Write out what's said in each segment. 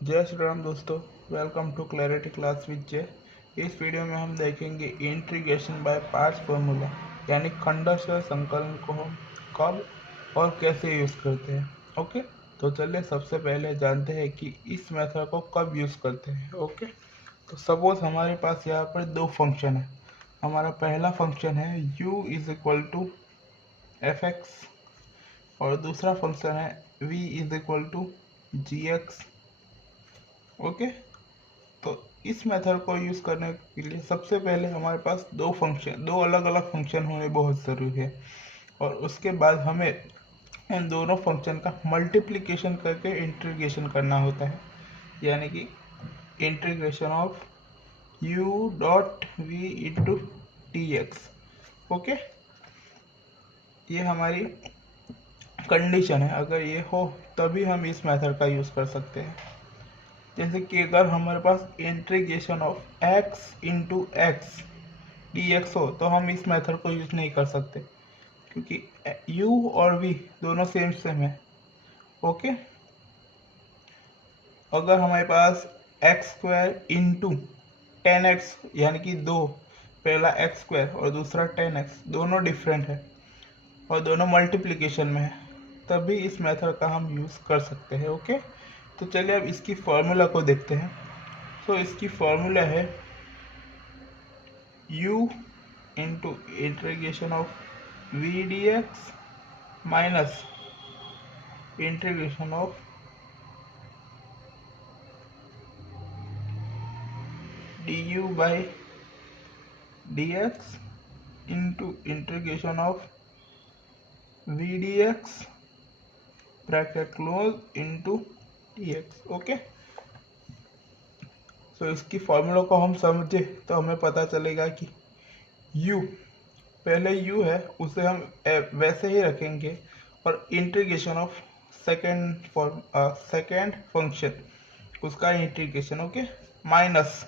जय श्री राम दोस्तों, welcome to clarity class with Jai. इस वीडियो में हम देखेंगे इंटीग्रेशन बाय पार्ट्स फार्मूला, यानी खंडशः संकलन को हम कब और कैसे यूज़ करते हैं। ओके, तो चलिए सबसे पहले जानते हैं कि इस मेथड को कब यूज़ करते हैं। ओके, तो सपोज हमारे पास यहाँ पर दो फंक्शन है। हमारा पहला फंक्शन है u is equal to F X और दूसरा फंक्शन है v is equal to G X. Okay, तो इस मेथड को यूज़ करने के लिए सबसे पहले हमारे पास दो अलग अलग फंक्शन होने बहुत ज़रूरी है, और उसके बाद हमें इन दोनों फंक्शन का मल्टीप्लिकेशन करके इंटीग्रेशन करना होता है, यानी कि integration of u dot v into D x. Okay, ये हमारी कंडीशन है। अगर ये हो तभी हम इस मेथड का यूज़ कर सकते हैं। जैसे कि अगर हमारे पास integration of x into x d x हो तो हम इस मेथड को यूज नहीं कर सकते, क्योंकि u और v दोनों सेम सेम है। ओके, अगर हमारे पास एक्स स्क्वायर इंटू 10x यानी कि दो, पहला एक्स स्क्वायर और दूसरा 10x दोनों डिफरेंट है और दोनों मल्टीप्लिकेशन में है, तभी इस मेथड का हम यूज़ कर सकते हैं। ओके, तो चलिए अब इसकी फॉर्मूला को देखते हैं। तो इसकी फॉर्मूला है u into integration of v D x minus integration of D you by D X into integration of v D X bracket close into D x. Okay, तो इसकी फॉर्मूला को हम समझे तो हमें पता चलेगा कि u, पहले u है उसे हम वैसे ही रखेंगे, और इंटीग्रेशन ऑफ सेकेंड फंक्शन उसका integration. Okay, minus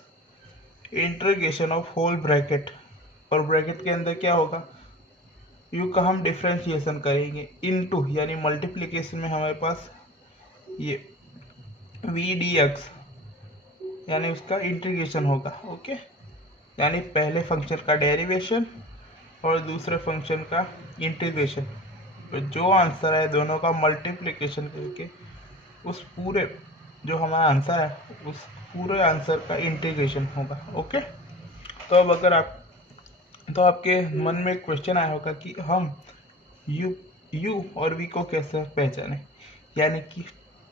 integration of whole bracket, और ब्रैकेट के अंदर क्या होगा, u का हम डिफ्रेंशिएशन करेंगे इनटू, यानी मल्टीप्लिकेशन में हमारे पास ये v डी एक्स यानी उसका इंटीग्रेशन होगा। ओके, यानी पहले फंक्शन का डेरिवेशन और दूसरे फंक्शन का इंटीग्रेशन, तो जो आंसर है दोनों का मल्टीप्लिकेशन करके उस पूरे जो हमारा आंसर है उस पूरे आंसर का इंटीग्रेशन होगा। ओके, तो अब अगर आपके मन में क्वेश्चन आया होगा कि हम u और v को कैसे पहचानें, यानी कि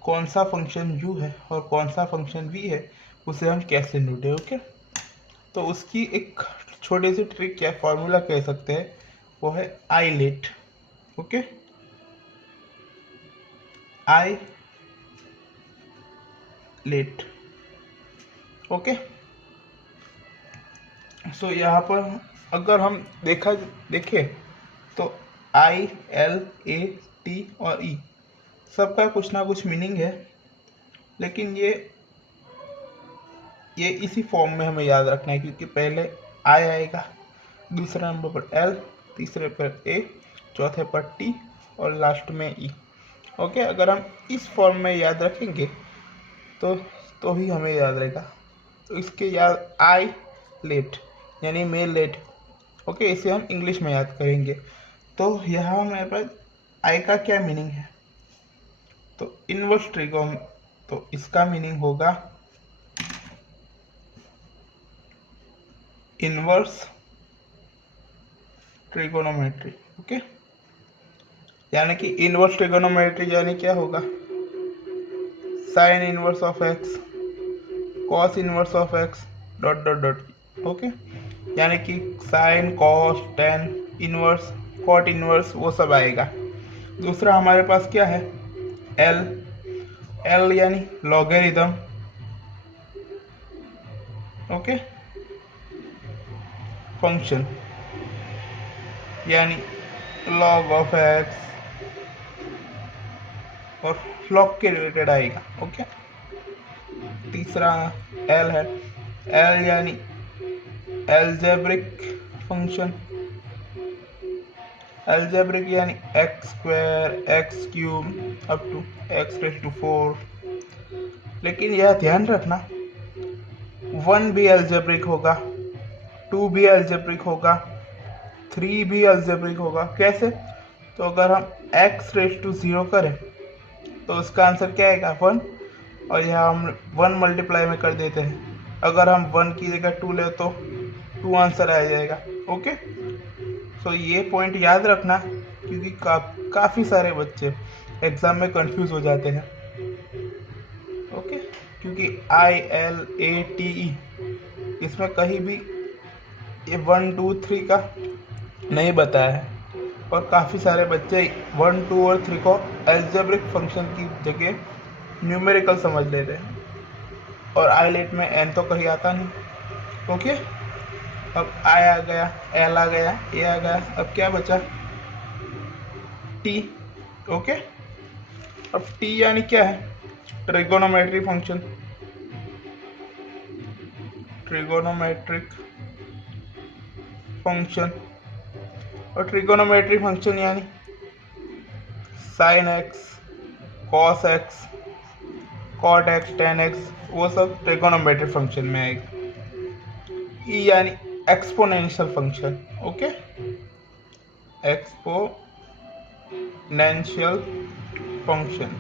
कौन सा फंक्शन u है और कौन सा फंक्शन v है, उसे हम कैसे ढूंढें। ओके, तो उसकी एक छोटी सी ट्रिक या फॉर्मूला कह सकते हैं, वो है ILATE. Okay, ILATE. Okay, so यहाँ पर अगर हम देखें तो आई एल ए टी और ई सबका कुछ ना कुछ मीनिंग है, लेकिन ये इसी फॉर्म में हमें याद रखना है, क्योंकि पहले आई आएगा, दूसरे नंबर पर एल, तीसरे पर ए, चौथे पर टी और लास्ट में ई। ओके, अगर हम इस फॉर्म में याद रखेंगे तो ही हमें याद रहेगा। तो इसके याद आई लेट यानी मे लेट। ओके, इसे हम इंग्लिश में याद करेंगे। तो यहाँ हमारे पास आई का क्या मीनिंग है, तो इनवर्स ट्रिगोन, तो इसका मीनिंग होगा इनवर्स ट्रिगोनोमेट्री। ओके, यानी कि इनवर्स ट्रिगोनोमेट्री यानी क्या होगा, sine inverse of X, cos inverse of X, dot dot dot. Okay, यानी कि sine, cos, tan, inverse, cot inverse, वो सब आएगा। दूसरा हमारे पास क्या है, एल, एल यानी लॉगरिथम। ओके, फंक्शन यानी लॉग ऑफ एक्स और लॉग के रिलेटेड आएगा। ओके, तीसरा एल है, एल यानी एल्जेब्रिक फंक्शन, एल्जेब्रिक यानी x square, X cube up to X raise to 4, लेकिन यह ध्यान रखना 1 भी अलजेब्रिक होगा, 2 भी अलजेब्रिक होगा, 3 भी अलजेब्रिक होगा। कैसे? तो अगर हम x⁻0 करें तो उसका आंसर क्या आएगा 1, और यहाँ हम 1 मल्टीप्लाई में कर देते हैं। अगर हम 1 की जगह 2 ले तो 2 आंसर आ जाएगा। ओके, सो ये पॉइंट याद रखना, क्योंकि काफ़ी सारे बच्चे एग्ज़ाम में कंफ्यूज हो जाते हैं। ओके, क्योंकि ILATE इसमें कहीं भी ये 1 2 3 का नहीं बताया है, और काफ़ी सारे बच्चे 1 2 और 3 को अलजेब्रिक फंक्शन की जगह न्यूमेरिकल समझ लेते हैं, और आईलेट में n तो कहीं आता नहीं। ओके, अब I आ गया, L आ गया, A आ गया, अब क्या बचा T। ओके, अब T यानी क्या है? Trigonometric function, trigonometric function. और ट्रिगोनोमेट्रिक फंक्शन यानी sin x, cos x, cot x, tan x, वो सब ट्रिगोनोमेट्रिक फंक्शन में आएगी। ई यानी exponential function. Okay, exponential function.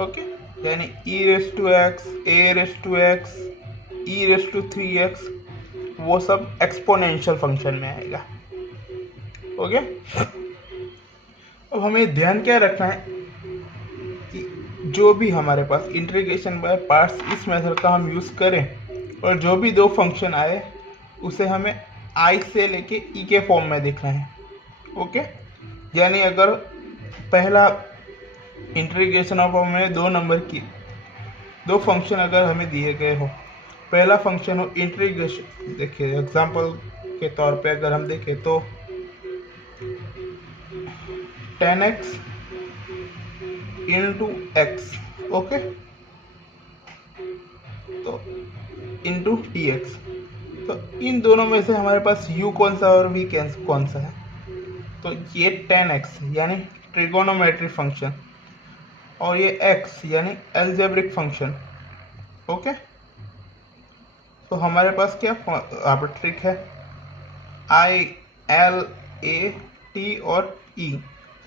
Okay, यानी e⁻x, a⁻x, e⁻3x, वो सब एक्सपोनेंशियल फंक्शन में आएगा। ओके, अब हमें ध्यान क्या रखना है कि जो भी हमारे पास इंटीग्रेशन बाय पार्ट्स इस मेथड का हम यूज़ करें, और जो भी दो फंक्शन आए उसे हमें I से लेके E के फॉर्म में देखना है। ओके, यानी अगर पहला इंटीग्रेशन ऑफ हमें 2 नंबर की दो फंक्शन अगर हमें दिए गए हो, पहला फंक्शन हो इंटीग्रेशन, देखिए एग्जांपल के तौर पे अगर हम देखें तो tan x into x, okay, तो इंटू dx, तो इन दोनों में से हमारे पास u कौन सा और v कौन सा है? तो ये tan x यानी ट्रिगोनोमेट्रिक फंक्शन, और ये x यानी अलजेब्रिक फंक्शन। ओके, तो हमारे पास क्या ट्रिक है? I L A T और E,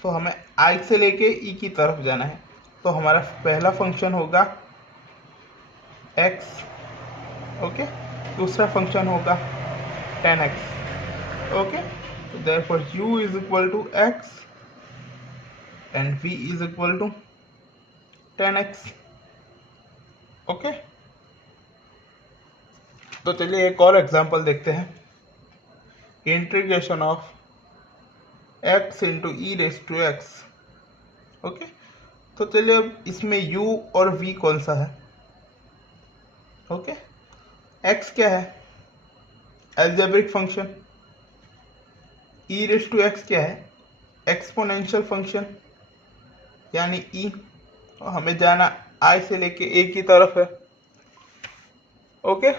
तो हमें I से लेके E की तरफ जाना है। तो हमारा पहला फंक्शन होगा x, ओके, दूसरा फंक्शन होगा tan x। ओके, तो therefore u is equal to x and v is equal to tan x। Okay, तो चलिए एक और एग्जांपल देखते हैं। Integration of x into e⁻x। Okay, तो चलिए अब इसमें u और v कौन सा है? ओके, x क्या है? Algebraic function. e⁻x क्या है? एक्सपोनेंशियल फंक्शन यानी e, और हमें जाना I से लेके a की तरफ है। ओके,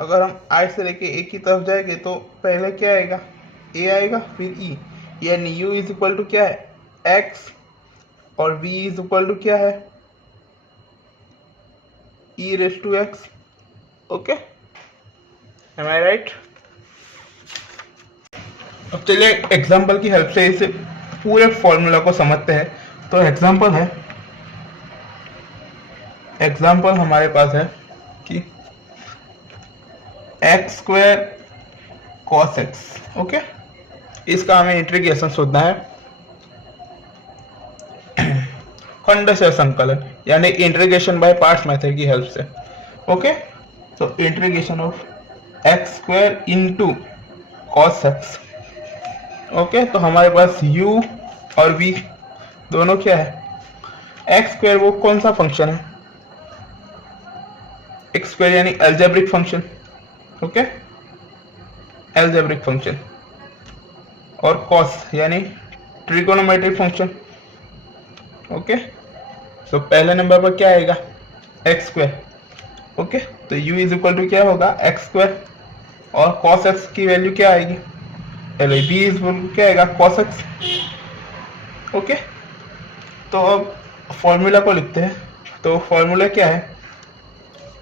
अगर हम I से लेके a की तरफ जाएंगे तो पहले क्या आएगा? a आएगा, फिर e, यानी u इज इक्वल टू क्या है? x, और v इज इक्वल टू क्या है? e⁻x। ओके, एम आई राइट? अब चलिए एग्जाम्पल की हेल्प से इसे पूरे फॉर्मूला को समझते हैं। तो एग्जाम्पल हमारे पास है कि x² cos x। ओके, इसका हमें इंटीग्रेशन शोधना है, खंडशः संकलन यानी इंटीग्रेशन बाय पार्ट्स मेथड की हेल्प से। ओके, तो integration of x² into cos x। Okay, तो हमारे पास u और v दोनों क्या है? x² वो कौन सा फंक्शन है? x² यानी algebraic function. Okay, algebraic function, और cos यानी ट्रिगोनोमेट्रिक फंक्शन। ओके, तो पहले नंबर पर क्या आएगा? x²। ओके, तो u इज इक्वल टू क्या होगा? x², और cos x की वैल्यू क्या आएगी? v इज इक्वल टू क्या आएगा? cos x। ओके, तो अब फॉर्मूला को लिखते हैं। तो फॉर्मूला क्या है,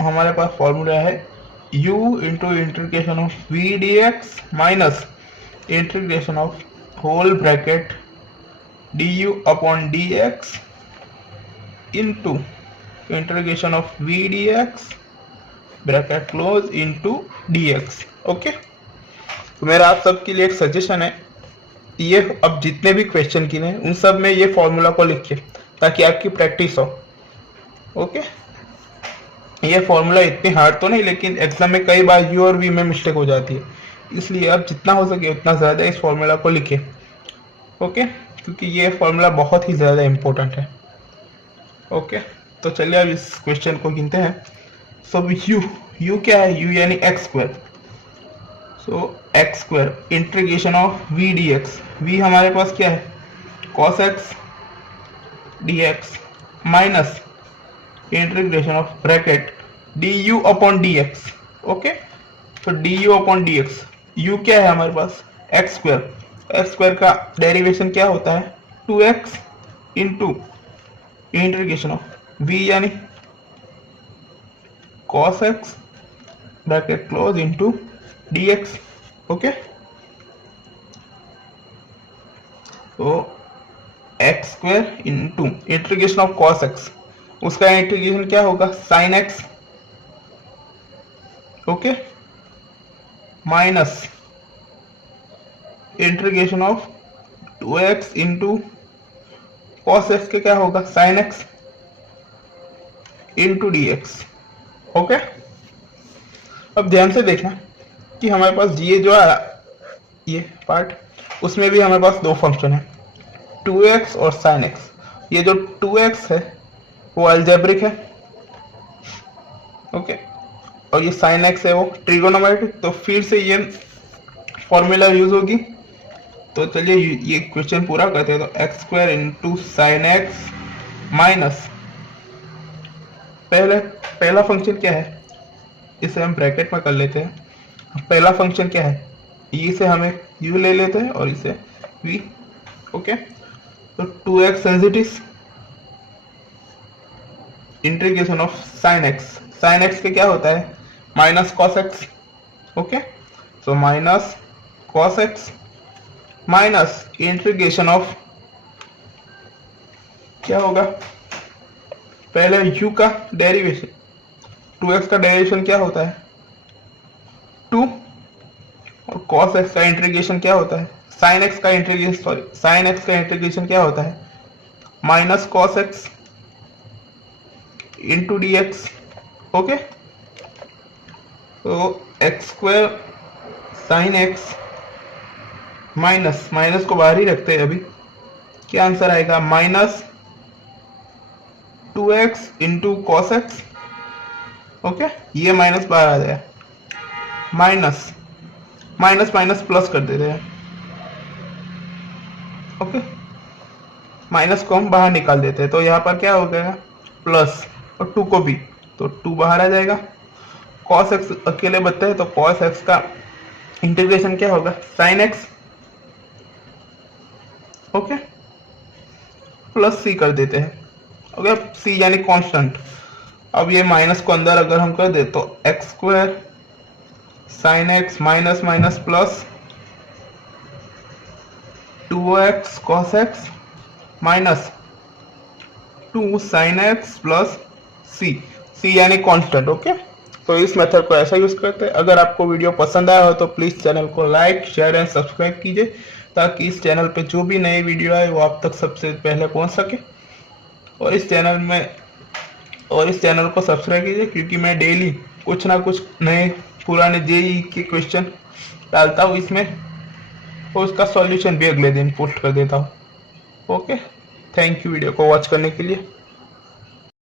हमारे पास फॉर्मूला है u into integration of we D x minus integration of whole bracket D you upon D X into integration of we D X bracket close into D x. Okay, तो मेरा आप सबके लिए एक सजेशन है, ये अब जितने भी क्वेश्चन किए हैं उन सब में ये फॉर्मूला को लिखिए ताकि आपकी प्रैक्टिस हो। ओके, ये फॉर्मूला इतनी हार्ड तो नहीं, लेकिन एग्जाम में कई बार यू और वी में मिस्टेक हो जाती है, इसलिए अब जितना हो सके उतना ज़्यादा इस फॉर्मूला को लिखिए। ओके, क्योंकि ये फॉर्मूला बहुत ही ज़्यादा इम्पोर्टेंट है। ओके, तो चलिए अब इस क्वेश्चन को गिनते हैं। सो यू क्या है, यू यानी x square. So x square integration of we D x, v हमारे पास क्या है cos x d x minus integration of bracket D you upon D x. Okay, तो d you upon D x, u क्या है हमारे पास x square, x square का डेरिवेशन क्या होता है 2x into integration of v यानी cos x bracket close into dx। Okay, तो x square into integration of cos x, उसका इंटीग्रेशन क्या होगा sin x। Okay, minus integration of 2x into cos x के क्या होगा sin x इंटू dx। Okay, अब ध्यान से देखना कि हमारे पास ये जो है ये पार्ट, उसमें भी हमारे पास दो फंक्शन है 2x और sin x। ये जो 2x है वो अलजेब्रिक है। ओके, और ये sin x है वो ट्रिगोनोमेट्रिक, तो फिर से ये फॉर्मूला यूज होगी। तो चलिए ये क्वेश्चन पूरा करते हैं। तो x square into sine x minus पहला फंक्शन क्या है, इसे हम ब्रैकेट में कर लेते हैं। पहला फंक्शन क्या है, ई से हमें यू ले लेते हैं और इसे वी। ओके, तो 2x as integration of sine X, sine X के क्या होता है minus cos x. Okay, so minus cos X minus integration of क्या होगा, पहले u का डेरिवेशन 2x का डेरिवेशन क्या होता है 2, और cos x का इंटीग्रेशन क्या होता है sin x का इंटीग्रेशन, सॉरी sin x का इंटीग्रेशन क्या होता है माइनस cos x इंटू dx। ओके, तो x square sine x minus को बाहर ही रखते हैं अभी, क्या आंसर आएगा minus 2x into cos x. Okay, ये माइनस बाहर आ जाए, माइनस माइनस प्लस कर देते हैं। ओके, माइनस को हम बाहर निकाल देते हैं, तो यहाँ पर क्या हो गया प्लस, और 2 को भी, तो 2 बाहर आ जाएगा। cos x अकेले बचते हैं, तो cos x का इंटीग्रेशन क्या होगा sin x। Okay, plus c कर देते हैं। ओके, c यानी कांस्टेंट। अब ये माइनस को अंदर अगर हम कर दे तो x square sine x minus minus plus 2x cos x minus 2 sin x plus c यानी कांस्टेंट। ओके, तो इस मेथड को ऐसा यूज करते हैं। अगर आपको वीडियो पसंद आया हो तो प्लीज चैनल को लाइक शेयर एंड सब्सक्राइब कीजिए, ताकि इस चैनल पे जो भी नई वीडियो आए वो आप तक सबसे पहले पहुंच सके। और इस चैनल को सब्सक्राइब कीजिए, क्योंकि मैं डेली कुछ ना कुछ नए पुराने जेईई के क्वेश्चन डालता हूँ इसमें, और उसका सॉल्यूशन भी अगले दिन पोस्ट कर देता हूँ। ओके, थैंक यू वीडियो को वॉच करने के लिए।